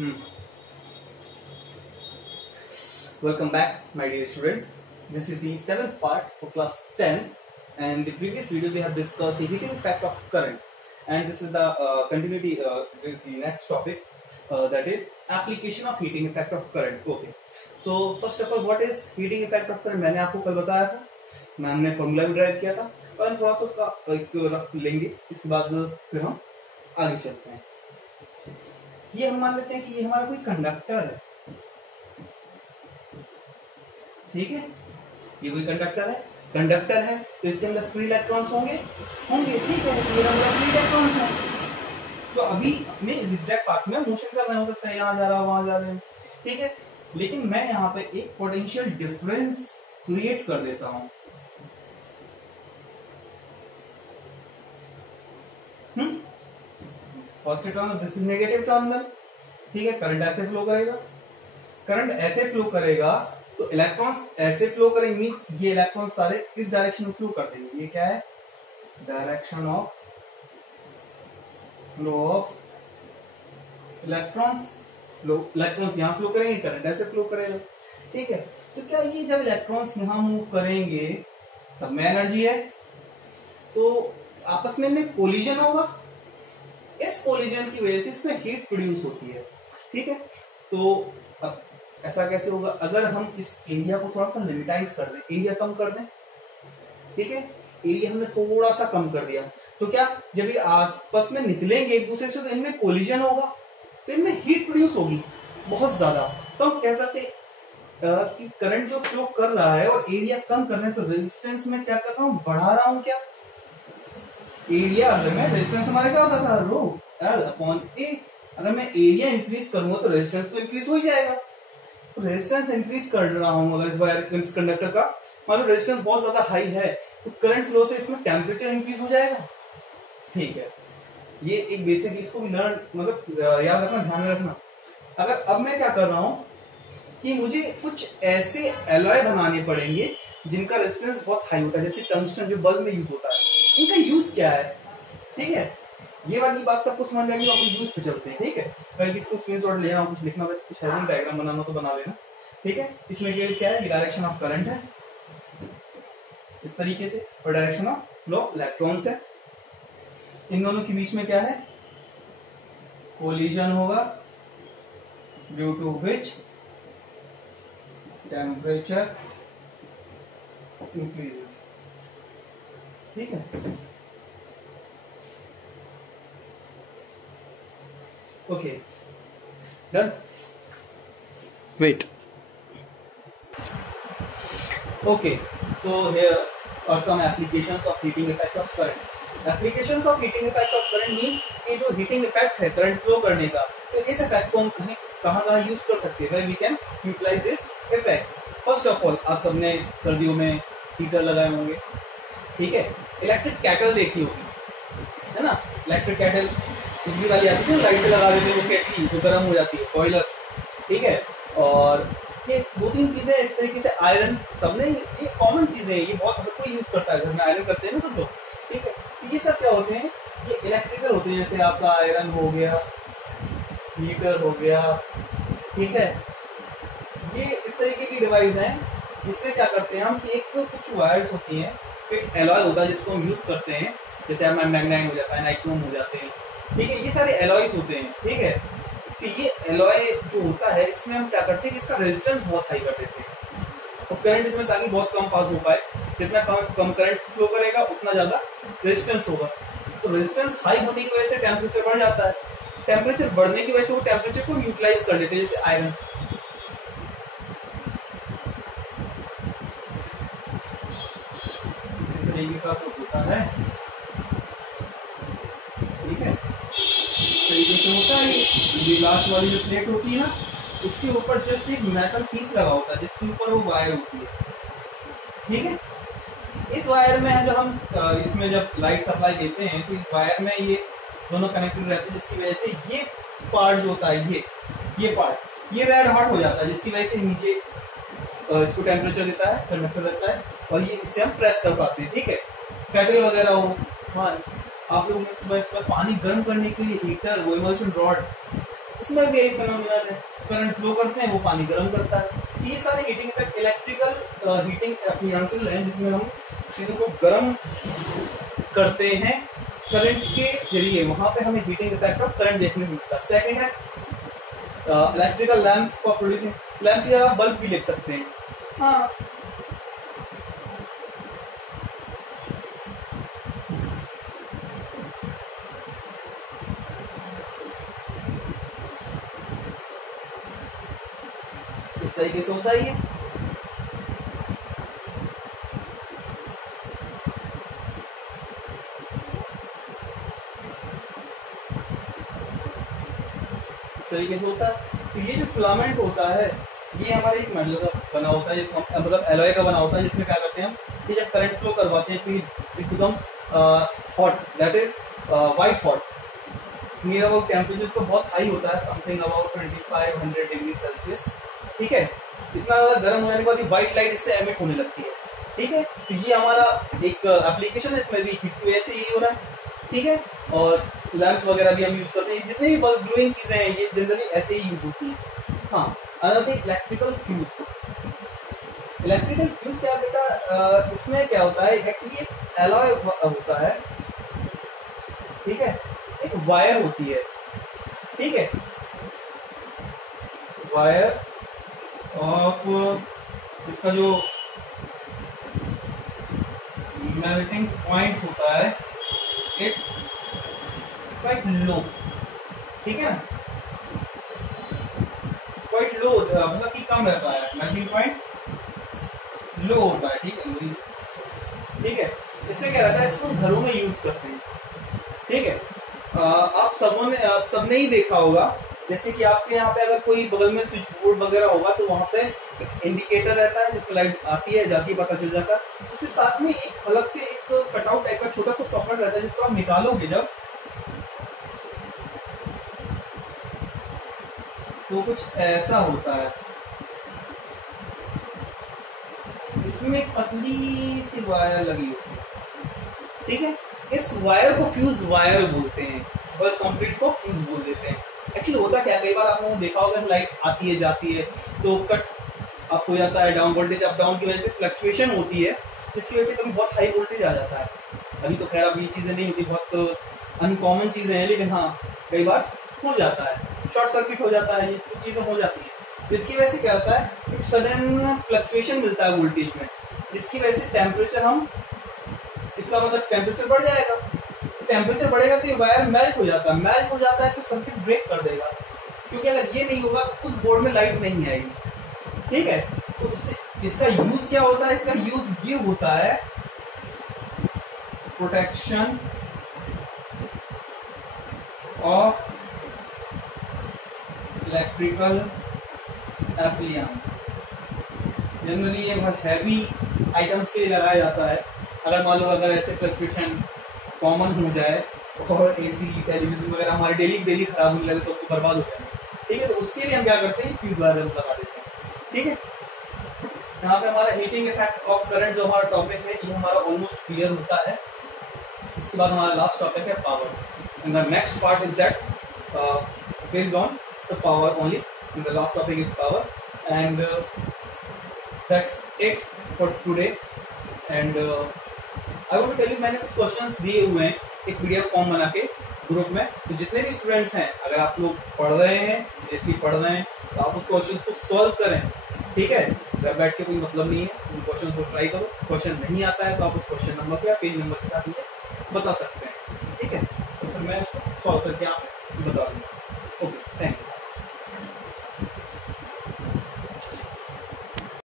Hmm. Welcome back, my dear students. This is the 7th part for class 10, and the previous video we have discussed the heating effect of current, and this is the continuity. This is the next topic, that is application of heating effect of current. Okay. So first of all, what is heating effect of current? मैंने आपको कल बताया था, ma'am ने formula भी drive किया था, तो हम थोड़ा सा उसका एक रफ लेंगे, इसके बाद फिर हम आगे चलते हैं। ये हम मान लेते हैं कि ये हमारा कोई कंडक्टर है, ठीक है, ये कोई कंडक्टर है, तो इसके अंदर फ्री इलेक्ट्रॉन्स होंगे, ठीक है, तो मेरा फ्री इलेक्ट्रॉन्स है। तो अभी मैं इस एग्जैक्ट पाथ में मोशन कर रहे हो सकता है, यहाँ जा रहा है वहां जा रहे हैं, ठीक है, लेकिन मैं यहाँ पे एक पोटेंशियल डिफरेंस क्रिएट कर देता हूं। Positive terminal, this is negative terminal, ठीक है। करंट ऐसे फ्लो करेगा तो इलेक्ट्रॉन्स ऐसे फ्लो करेंगे, मींस ये इलेक्ट्रॉन्स सारे इस डायरेक्शन में फ्लो कर देंगे। ये क्या है? Direction of flow of electrons. Electrons यहां फ्लो करेंगे, करंट ऐसे फ्लो करेगा, ठीक है। तो क्या ये जब इलेक्ट्रॉन्स यहां मूव करेंगे, सब में एनर्जी है, तो आपस में इनमें कोलिजन होगा। इस कोलिजन की वजह से इसमें हीट प्रोड्यूस होती है, ठीक है। तो अब ऐसा कैसे होगा? अगर हम इस एरिया को थोड़ा सा लिमिटाइज कर दें, एरिया कम कर दें, ठीक है, एरिया हमने थोड़ा सा कम कर दिया, तो क्या जब ये आपस में निकलेंगे एक दूसरे से, तो इनमें कोलिजन होगा, तो इनमें हीट प्रोड्यूस होगी बहुत ज्यादा। तो हम कह सकते कि करंट जो फ्लो कर रहा है और एरिया कम कर रहे हैं, तो रेजिस्टेंस में क्या कर रहा हूं? बढ़ा रहा हूं। क्या एरिया, अगर मैं रेजिस्टेंस हमारा क्या होता था? रो एल अपॉन ए। अगर मैं एरिया इंक्रीज करूंगा तो रेजिस्टेंस तो इंक्रीज हो ही जाएगा। तो रेजिस्टेंस इंक्रीज कर रहा हूं, अगर इस वायर इस कंडक्टर का मान लो रेजिस्टेंस बहुत ज्यादा हाई है, तो करंट फ्लो से इसमें टेम्परेचर इंक्रीज हो जाएगा, ठीक है। ये एक बेसिक, इसको भी लर्न मतलब याद रखना, ध्यान में रखना। अगर अब मैं क्या कर रहा हूं कि मुझे कुछ ऐसे एलॉय बनाने पड़ेंगे जिनका रेजिस्टेंस बहुत हाई होता है, जैसे टंगस्टन जो बल्ब में यूज होता है, इनका यूज क्या है, ठीक है। ये वाली बात सबको समझ में आ गई, तो हम यूज पे चलते हैं, ठीक है। अगर किसको स्क्रीनशॉट लेना, कुछ लिखना, बस कुछ डायग्राम बनाना तो बना लेना, ठीक है। इसमें ये क्या है? डायरेक्शन ऑफ करंट है इस तरीके से, और direction of flow of electrons है। इन दोनों के बीच में क्या है? कोलिजन होगा, due to which temperature increases, ठीक है। Okay, done. Wait. Okay, so here are some applications of heating effect of current. Applications of heating effect of current means ये जो heating effect है करंट फ्लो करने का, तो इस इफेक्ट को हम कहाँ यूज कर सकते हैं? we can utilize this effect. First of all, आप सबने सर्दियों में हीटर लगाए होंगे, ठीक है। इलेक्ट्रिक कैटल देखी होगी, है ना। इलेक्ट्रिक कैटल बिजली वाली आती है, लाइट से लगा देते हैं, वो केटली जो गर्म हो जाती है, बॉयलर, ठीक है। और ये दो तीन चीजें इस तरीके से, आयरन, सबने ये कॉमन चीजें हैं, ये बहुत हर कोई यूज करता है, घर में आयरन करते हैं ना सब लोग, ठीक है। तो ये सब क्या होते हैं? ये इलेक्ट्रिकल होते हैं, जैसे आपका आयरन हो गया, हीटर हो गया, ठीक है। ये इस तरीके की डिवाइस है, इसमें क्या करते हैं हम कि एक तो कुछ वायर्स होती हैं, एक एलॉय होता है जिसको हम यूज करते हैं, जैसे मैग्नेटाइट हो जाता है, नाइट्रोम हो जाते हैं, ठीक है। ये सारे एलॉयस होते हैं, ठीक है। तो ये एलॉय जो होता है, इसमें हम क्या करते हैं कि इसका रेजिस्टेंस बहुत हाई कर देते हैं, और करंट इसमें ताकि बहुत कम पास हो पाए, जितना कम करंट फ्लो करेगा उतना ज्यादा रेजिस्टेंस होगा। तो रेजिस्टेंस हाई होने की वजह से टेम्परेचर बढ़ जाता है, टेम्परेचर बढ़ने की वजह से वो टेम्परेचर को यूटिलाइज कर लेते हैं, जैसे आयरन, इसी तरीके का तो होता है, ठीक है। तरीके से होता है। ये लास्ट वाली जो प्लेट होती है ना, इसके ऊपर जस्ट एक मेटल पीस लगा होता है, जिसके ऊपर वो वायर होती है, ठीक है। इस वायर में जब हम इसमें जब लाइट सप्लाई देते हैं, तो इस वायर में ये दोनों कनेक्टेड रहते हैं, जिसकी वजह से ये पार्ट जो होता है, ये पार्ट ये रेड हॉट हो जाता है, जिसकी वजह से नीचे इसको टेम्परेचर देता है, कंडक्टर रहता है, और ये इससे हम प्रेस कर पाते हैं, ठीक है। कैटल वगैरह हो, हाँ, आप लोग इसमें पानी गर्म करने के लिए हीटर, वो इमल्शन रॉड, उसमें भी यही फिनोमिनल है, करंट फ्लो करते हैं, वो पानी गर्म करता है। ये सारे हीटिंग इफेक्ट इलेक्ट्रिकल हीटिंग एप्लीकेंसेस हैं जिसमें हम चीजों को गर्म करते हैं करंट के जरिए, वहां पे हमें हीटिंग इफेक्ट ऑफ करंट देखने को मिलता है। सेकंड है electrical lamps for producing, lamps या बल्ब भी लिख सकते हैं। हाँ, इस तरीके से होता ही है। इस तरीके से होता है। तो ये जो फिलामेंट होता है ये हमारे एक मेटल का बना होता है, जिसको मतलब एलॉय का बना होता है, जिसमें क्या करते हैं हम कि जब करंट फ्लो करवाते हैं फिर it becomes hot, that is white hot, near about temperature इसका बहुत हाई होता है, समथिंग अबाउट 2500 डिग्री सेल्सियस। ठीक है, इतना ज्यादा गर्म होने के बाद व्हाइट लाइट इससे एमिट होने लगती है। ठीक है, तो ये हमारा एक एप्लीकेशन है, इसमें भी हीट टू ऐसे ही हो रहा है। ठीक है, और लैंप्स वगैरह भी हम यूज करते हैं, जितने भी बल्ब ग्लोइंग चीजें हैं ये जनरली ऐसे ही यूज होती है। हाँ, another thing electrical fuse. Electrical fuse क्या बेटा, इसमें क्या होता है एक्चुअली एक एलॉय होता है। ठीक है, एक वायर होती है। ठीक है, वायर ऑफ इसका जो मेल्टिंग पॉइंट होता है इट क्वाइट लो। ठीक है ना, क्वाइट लो मतलब कि कम रहता है, मेल्टिंग पॉइंट लो होता है। ठीक है, ठीक है, इससे क्या रहता है, इसको घरों में यूज करते हैं। ठीक है, आप सबने ही देखा होगा, जैसे कि आपके यहाँ पे अगर कोई बगल में स्विच बोर्ड वगैरह होगा तो वहां पे एक इंडिकेटर रहता है जिसमें लाइट आती है जाती है पता चल जाता है। उसके साथ में एक अलग से एक कटआउट टाइप का छोटा सा सॉकेट रहता है जिसको आप निकालोगे जब तो कुछ ऐसा होता है। इसमें एक पतली सी वायर लगी होती है। ठीक है, इस वायर को फ्यूज वायर बोलते हैं और इस कंक्रीट को फ्यूज बोल देते हैं। एक्चुअली होता क्या, कई बार आपने देखा होगा लाइट आती है जाती है तो कट अप हो जाता है, डाउन वोल्टेज अप डाउन की वजह से फ्लक्चुएशन होती है, जिसकी वजह से कभी बहुत हाई वोल्टेज आ जाता है। अभी तो खैर अब ये चीजें नहीं होती, बहुत अनकॉमन चीजें हैं, लेकिन हाँ कई बार हो जाता है, शॉर्ट सर्किट हो जाता है, ये चीजें हो जाती है। तो इसकी वजह से क्या होता है, एक सडन फ्लक्चुएशन मिलता है वोल्टेज में, जिसकी वजह से टेम्परेचर इसका मतलब टेम्परेचर बढ़ जाएगा। टेम्परेचर बढ़ेगा तो ये वायर मेल्ट हो जाता है तो सर्किट ब्रेक कर देगा, क्योंकि अगर ये नहीं होगा तो उस बोर्ड में लाइट नहीं आएगी। ठीक है, तो इसका यूज क्या होता है, इसका यूज ये होता है protection of electrical appliances. Generally ये बहुत हैवी आइटम्स के लिए लगाया जाता है। अगर मान लो अगर ऐसे फ्लक्चुएशन कॉमन हो जाए और एसी टेलीविजन वगैरह हमारे डेली खराब होने लगे तो बर्बाद हो जाए। ठीक है, तो उसके लिए हम क्या करते हैं, फ्यूज वायर लगा देते हैं। ठीक है, यहाँ पे हमारा हीटिंग इफेक्ट ऑफ करंट जो हमारा टॉपिक है ये हमारा ऑलमोस्ट क्लियर होता है। इसके बाद हमारा लास्ट टॉपिक है power, and the next part is that based on the power only, and the last topic is power, and that's it for today. And I want to tell you, मैंने कुछ questions दिए हुए हैं एक PDF form बना के group में, तो जितने भी स्टूडेंट्स हैं अगर आप लोग पढ़ रहे हैं सीरियसली पढ़ रहे हैं तो आप उस क्वेश्चन को सॉल्व करें। ठीक है, घर बैठ के कोई मतलब नहीं है, उन क्वेश्चन को ट्राई करो। क्वेश्चन नहीं आता है तो आप उस क्वेश्चन नंबर पे या पेज नंबर के साथ मुझे बता सकते हैं। ठीक है, तो फिर मैं उसको सॉल्व करके आप बता दूंगा।